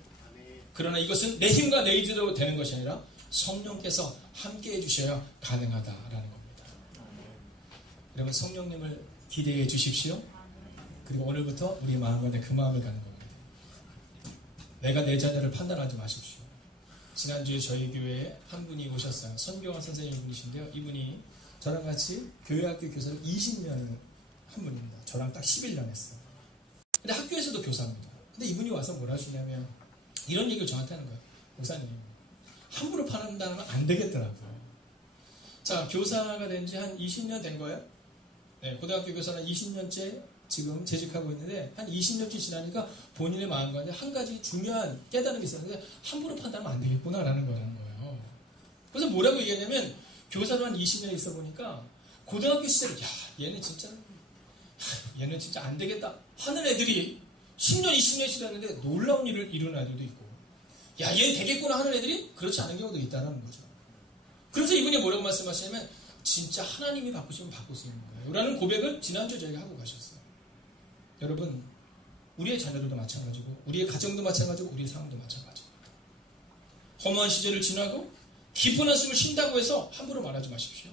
그러나 이것은 내 힘과 내 의지로 되는 것이 아니라 성령께서 함께해 주셔야 가능하다라는 겁니다. 여러분 성령님을 기대해 주십시오. 그리고 오늘부터 우리 마음 가운데 그 마음을 가는 겁니다. 내가 내 자녀를 판단하지 마십시오. 지난주에 저희 교회에 한 분이 오셨어요. 선교환 선생님 분이신데요. 이분이 저랑 같이 교회학교 교사를 20년을 한 분입니다. 저랑 딱 11년 했어요. 근데 학교에서도 교사입니다. 근데 이분이 와서 뭐라 하시냐면 이런 얘기를 저한테 하는 거예요. 목사님, 함부로 판단하면 안 되겠더라고요. 자, 교사가 된 지 한 20년 된 거예요. 네, 고등학교 교사는 20년째 지금 재직하고 있는데 한 20년째 지나니까 본인의 마음 가운데 한 가지 중요한 깨달음이 있었는데 함부로 판단하면 안 되겠구나라는 거라는 거예요. 그래서 뭐라고 얘기하냐면 교사로 한 20년 있어 보니까 고등학교 시절에 얘는 진짜 안 되겠다 하는 애들이 10년, 20년 지났는데 놀라운 일을 이루는 아이들도 있고, 야, 얘는 되겠구나 하는 애들이 그렇지 않은 경우도 있다는 거죠. 그래서 이분이 뭐라고 말씀하시냐면, 진짜 하나님이 바꾸시면 바꿀 수 있는 거예요 라는 고백을 지난주에 저희가 하고 가셨어요. 여러분, 우리의 자녀들도 마찬가지고, 우리의 가정도 마찬가지고, 우리의 상황도 마찬가지입니다. 허무한 시절을 지나고 깊은 한숨을 쉰다고 해서 함부로 말하지 마십시오.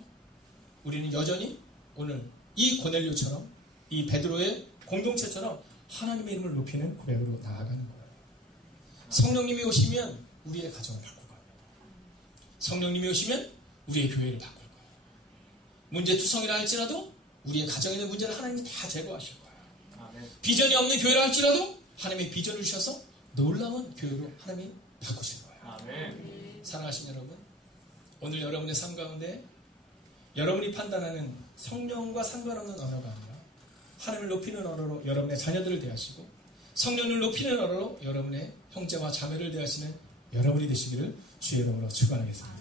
우리는 여전히 오늘 이 고넬료처럼, 이 베드로의 공동체처럼 하나님의 이름을 높이는 고백으로 나아가는 거예요. 성령님이 오시면 우리의 가정을 바꿀 겁니다. 성령님이 오시면 우리의 교회를 바꿀 거예요. 문제투성이라 할지라도 우리의 가정에 있는 문제를 하나님이 다 제거하실 거예요. 아멘. 비전이 없는 교회라 할지라도 하나님의 비전을 주셔서 놀라운 교회로 하나님이 바꾸실 거예요. 아멘. 사랑하신 여러분, 오늘 여러분의 삶 가운데 여러분이 판단하는 성령과 상관없는 언어가 아니라 하나님을 높이는 언어로 여러분의 자녀들을 대하시고, 성령을 높이는 언어로 여러분의 형제와 자매를 대하시는 여러분이 되시기를 주의 이름으로 축원하겠습니다.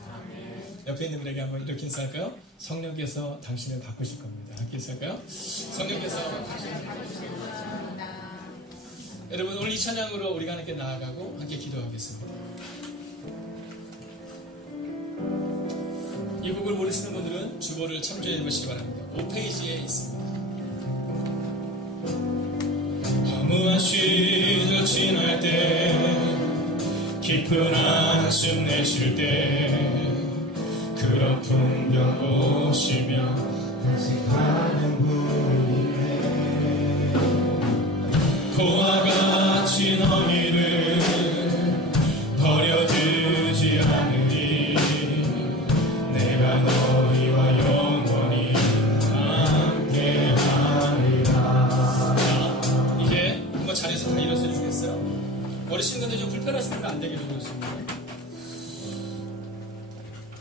옆에 있는 분에게 한번 이렇게 인사할까요? 성령께서 당신을 바꾸실 겁니다. 함께 인사할까요? 성령께서 당신을 바꾸실 겁니다. 여러분, 오늘 이 찬양으로 우리가 함께 나아가고 함께 기도하겠습니다. 이 곡을 모르시는 분들은 주보를 참조해 보시기 바랍니다. 5페이지에 있습니다. 허무한 시절 지날 때, 깊은 한숨 내쉴 때, 그런 풍경 오시며 탄식하는 분이네. 고와 같이 너희를 버려두지 않으니 내가 너희와 영원히 함께하리라. 이제 한번 자리에서 다 일어서 주겠어요? 어르신 분들 좀 불편하시면 안 되게 해주셨습니다.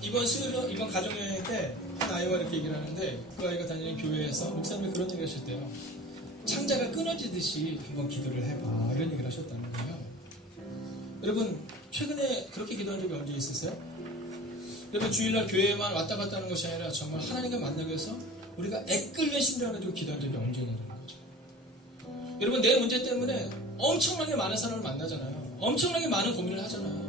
이번 수요일, 이번 가정여행 때 한 아이와 이렇게 얘기를 하는데, 그 아이가 다니는 교회에서 목사님이 그런 얘기를 하셨대요. 창자가 끊어지듯이 한번 기도를 해봐, 이런 얘기를 하셨다는 거예요. 여러분, 최근에 그렇게 기도한 적이 언제 있으세요? 여러분, 주일날 교회에만 왔다 갔다 하는 것이 아니라 정말 하나님과 만나기 위해서 우리가 애끓는 심령을 가지고 기도한 적이 언제 있냐는 거죠. 여러분, 내 문제 때문에 엄청나게 많은 사람을 만나잖아요. 엄청나게 많은 고민을 하잖아요.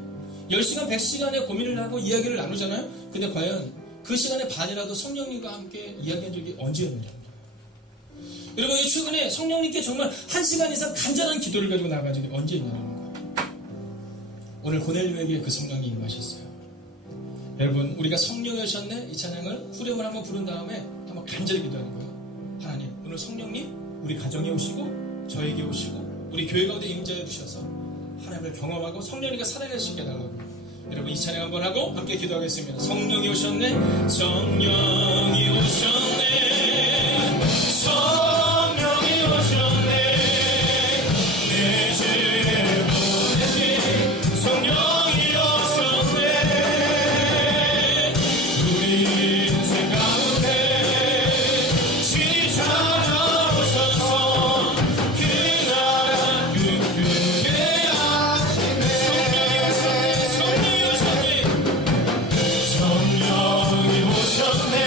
10시간, 100시간의 고민을 하고 이야기를 나누잖아요. 근데 과연 그 시간의 반이라도 성령님과 함께 이야기한 적이 언제였느냐는 거예요. 여러분, 최근에 성령님께 정말 1시간 이상 간절한 기도를 가지고 나간 적이 언제 있냐는 거예요. 오늘 고넬료에게 그 성령이 임하셨어요. 여러분, 우리가 성령이 오셨네, 이 찬양을 후렴을 한번 부른 다음에 한번 간절히 기도하는 거예요. 하나님, 오늘 성령님 우리 가정에 오시고 저에게 오시고 우리 교회 가운데 임재해 주셔서 하나님을 경험하고 성령님과 살아낼 수 있게 해달라고. 여러분, 이 찬양 한번 하고 함께 기도하겠습니다. 성령이 오셨네, 성령이 오셨네, 성령이 오셨네, 내 죄를 보내신 성령이 오셨네. 우리 인생 가운데 친히 찾아오셔서 그 나라 꿈꾸게 하시네. 성령이 오셨네, 성령이 오셨네,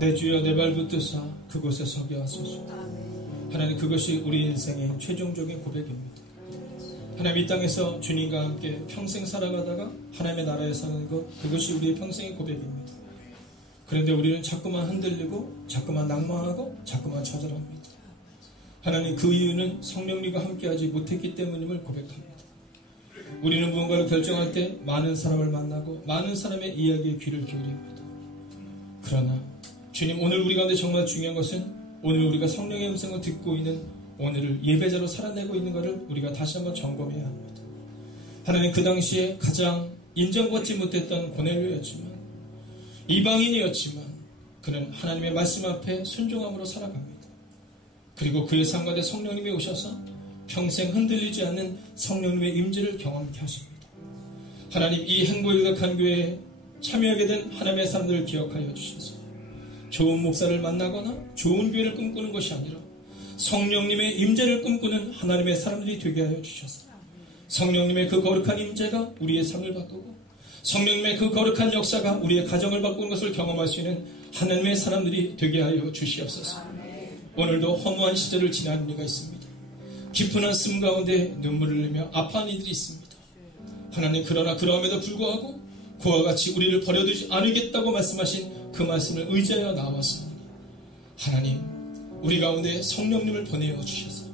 내 주여 내 발 붙드사 그곳에 서게 하소서. 하나님, 그것이 우리 인생의 최종적인 고백입니다. 하나님, 이 땅에서 주님과 함께 평생 살아가다가 하나님의 나라에 사는 것, 그것이 우리의 평생의 고백입니다. 그런데 우리는 자꾸만 흔들리고 자꾸만 낭망하고 자꾸만 좌절합니다. 하나님, 그 이유는 성령님과 함께하지 못했기 때문임을 고백합니다. 우리는 무언가를 결정할 때 많은 사람을 만나고 많은 사람의 이야기에 귀를 기울입니다. 그러나 주님, 오늘 우리 가운데 정말 중요한 것은 오늘 우리가 성령의 음성을 듣고 있는 오늘을 예배자로 살아내고 있는 것을 우리가 다시 한번 점검해야 합니다. 하나님, 그 당시에 가장 인정받지 못했던 고넬료였지만, 이방인이었지만 그는 하나님의 말씀 앞에 순종함으로 살아갑니다. 그리고 그의 삶 가운데 성령님이 오셔서 평생 흔들리지 않는 성령님의 임재를 경험케 하십니다. 하나님, 이 행보일각한 교회에 참여하게 된 하나님의 사람들을 기억하여 주셔서 좋은 목사를 만나거나 좋은 교회를 꿈꾸는 것이 아니라 성령님의 임재를 꿈꾸는 하나님의 사람들이 되게 하여 주셔서 성령님의 그 거룩한 임재가 우리의 삶을 바꾸고 성령님의 그 거룩한 역사가 우리의 가정을 바꾸는 것을 경험할 수 있는 하나님의 사람들이 되게 하여 주시옵소서. 오늘도 허무한 시절을 지나는 이가 있습니다. 깊은 한숨 가운데 눈물을 흘리며 아파하는 이들이 있습니다. 하나님, 그러나 그러함에도 불구하고 그와 같이 우리를 버려두지 않으겠다고 말씀하신 그 말씀을 의지하여 나왔습니다. 하나님, 우리 가운데 성령님을 보내어 주셔서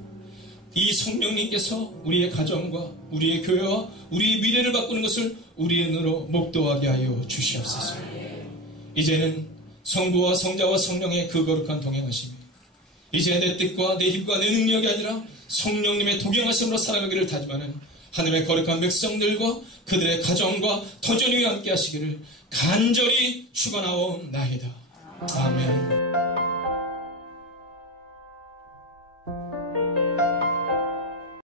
이 성령님께서 우리의 가정과 우리의 교회와 우리의 미래를 바꾸는 것을 우리의 눈으로 목도하게 하여 주시옵소서. 이제는 성부와 성자와 성령의 그 거룩한 동행하심이 이제 내 뜻과 내 힘과 내 능력이 아니라 성령님의 동행하심으로 살아가기를 다짐하는 하늘의 거룩한 백성들과 그들의 가정과 터전이 함께 하시기를 간절히 축원하옵나이다. 아멘.